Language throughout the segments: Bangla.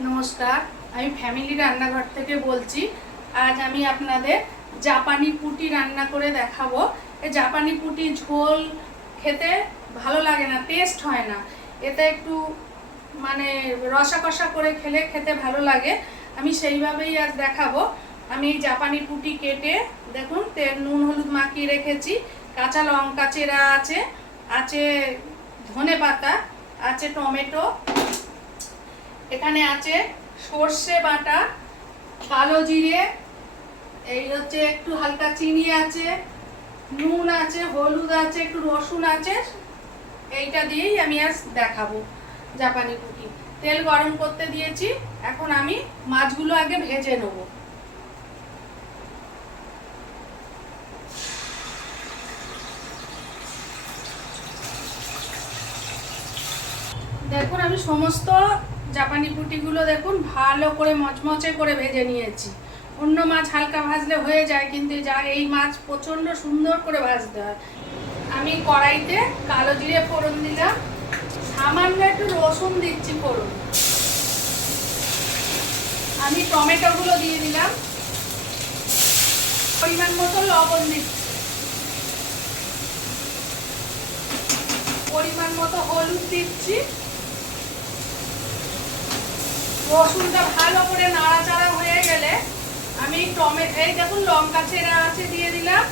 নমস্কার, আমি ফ্যামিলি রান্নাঘর থেকে বলছি। আজ আমি আপনাদের জাপানি পুটি রান্না করে দেখাবো। এই জাপানি পুটি ঝোল খেতে ভালো লাগে না, টেস্ট হয় না। এতে একটু মানে রসা কষা করে খেতে ভালো লাগে। আমি সেইভাবেই আজ দেখাবো। আমি এই জাপানি পুটি কেটে দেখুন তেল নুন হলুদ মাখিয়ে রেখেছি। কাঁচা লঙ্কা চেরা আছে, আছে ধনে পাতা, আছে টমেটো, এখানে আছে সর্ষে বাটা, কালো জিরে, এই হচ্ছে একটু হালকা চিনি আছে, নুন আছে, হলুদ আছে, একটু রসুন আছে। এইটা দিয়েই আমি আজ দেখাবো জাপানি পুটি। তেল গরম করতে দিয়েছি, এখন আমি মাছগুলো আগে ভেজে নেব। দেখুন আমি সমস্ত জাপানি পুটিগুলো দেখুন ভালো করে মচমচে করে ভেজে নিয়েছি। অন্য মাছ হালকা ভাজলে হয়ে যায়, কিন্তু এই মাছ প্রচণ্ড সুন্দর করে ভাজতে হয়। আমি কড়াইতে কালো জিরে ফোড়ন দিলাম, সামান্য একটু রসুন দিচ্ছি ফোড়ন। আমি টমেটোগুলো দিয়ে দিলাম, পরিমাণ মতো লবণ দিচ্ছি, পরিমাণ মতো হলুদ দিচ্ছি। রসুনটা ভালো করে নাড়াচাড়া হয়ে গেলে আমি এই দেখুন লঙ্কা চেরা আছে দিয়ে দিলাম,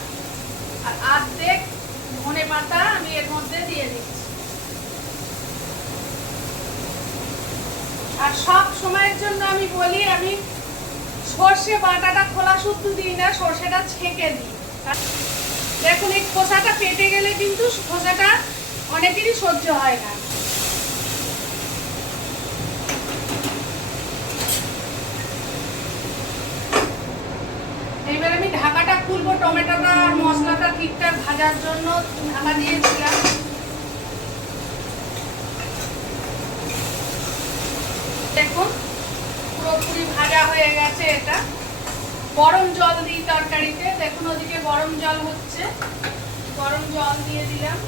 আর অর্ধেক ধনে পাতা আমি এর মধ্যে দিয়ে দিচ্ছি। আর সব সময়ের জন্য আমি বলি, আমি সর্ষে বাটাটা খোলা শুদ্ধ দিই না, সর্ষেটা ছেঁকে দিই। দেখুন এই খোসাটা পেটে গেলে কিন্তু খোসাটা অনেকেরই সহ্য হয় না। এবার আমি ঢাকাটা খুলবো, টমেটোটা আর মশলাটা ঠিকঠাক ভাজার জন্য ঢাকা দিয়েছিলাম। দেখুন পুরোপুরি ভাজা হয়ে গেছে। এটা গরম জল দিই তরকারিতে, দেখুন ওদিকে গরম জল হচ্ছে, গরম জল দিয়ে দিলাম।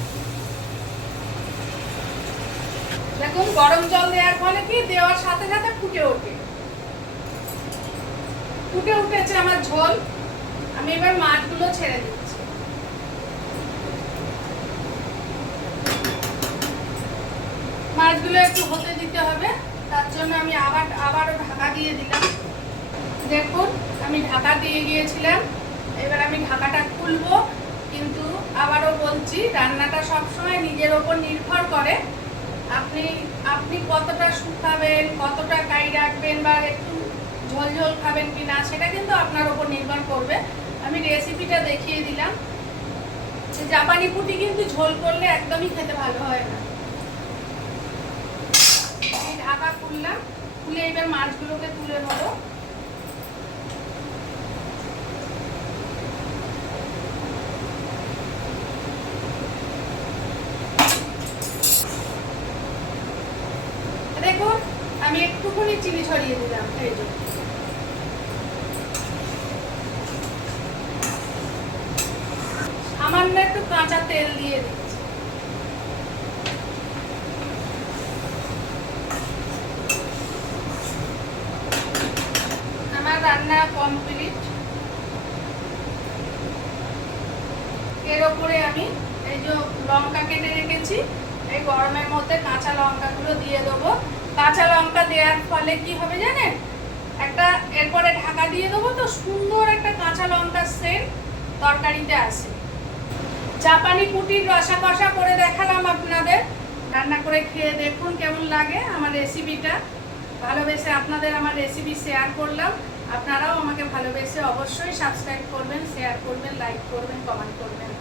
দেখুন গরম জল দেওয়ার ফলে কি দেওয়ার সাথে সাথে ফুটে ওঠে, ফুটে উঠেছে আমার ঝোল। আমি এবার মাছগুলো ছেড়ে দিচ্ছি। মাছগুলো একটু হতে দিতে হবে, তার জন্য আমি আবারও ঢাকা দিয়ে দিলাম। দেখুন আমি ঢাকা দিয়ে গিয়েছিলাম, এবার আমি ঢাকাটা খুলবো। কিন্তু আবারও বলছি, রান্নাটা সবসময় নিজের ওপর নির্ভর করে। আপনি কতটা শুকাবেন, কতটা গাই রাখবেন, বা একটু ঝোল ঝোল খাবেন কিনা, সেটা কিন্তু আপনার ওপর নির্ভর করবে। আমি রেসিপিটা দেখিয়ে দিলাম। জাপানি পুটি কিন্তু ঝোল করলে একদমই খেতে ভালো হয় না। আমি ঢাকা খুললাম, খুলে এবার মাছগুলোকে তুলে নেবো। দেখুন আমি একটুখানি চিনি ছড়িয়ে দিলাম, এই যে সামান্য একটু কাঁচা তেল দিয়ে দিচ্ছি। আমার রান্না কমপ্লিট। এর ওপরে আমি এই যে লঙ্কা কেটে রেখেছি, এই গরমের মধ্যে কাঁচা লঙ্কাগুলো দিয়ে দেবো। কাঁচা লঙ্কা দেওয়ার ফলে কি হবে জানেন, একটা এরপরে ঢাকা দিয়ে দেবো, তো সুন্দর একটা কাঁচা লঙ্কার সেন্ট তরকারিতে আসে। জাপানি পুটির রসা কষা করে দেখালাম আপনাদের। রান্না করে খেয়ে দেখুন কেমন লাগে আমার রেসিপিটা। ভালোবেসে আপনাদের আমার রেসিপি শেয়ার করলাম। আপনারাও আমাকে ভালোবেসে অবশ্যই সাবস্ক্রাইব করবেন, শেয়ার করবেন, লাইক করবেন, কমেন্ট করবেন।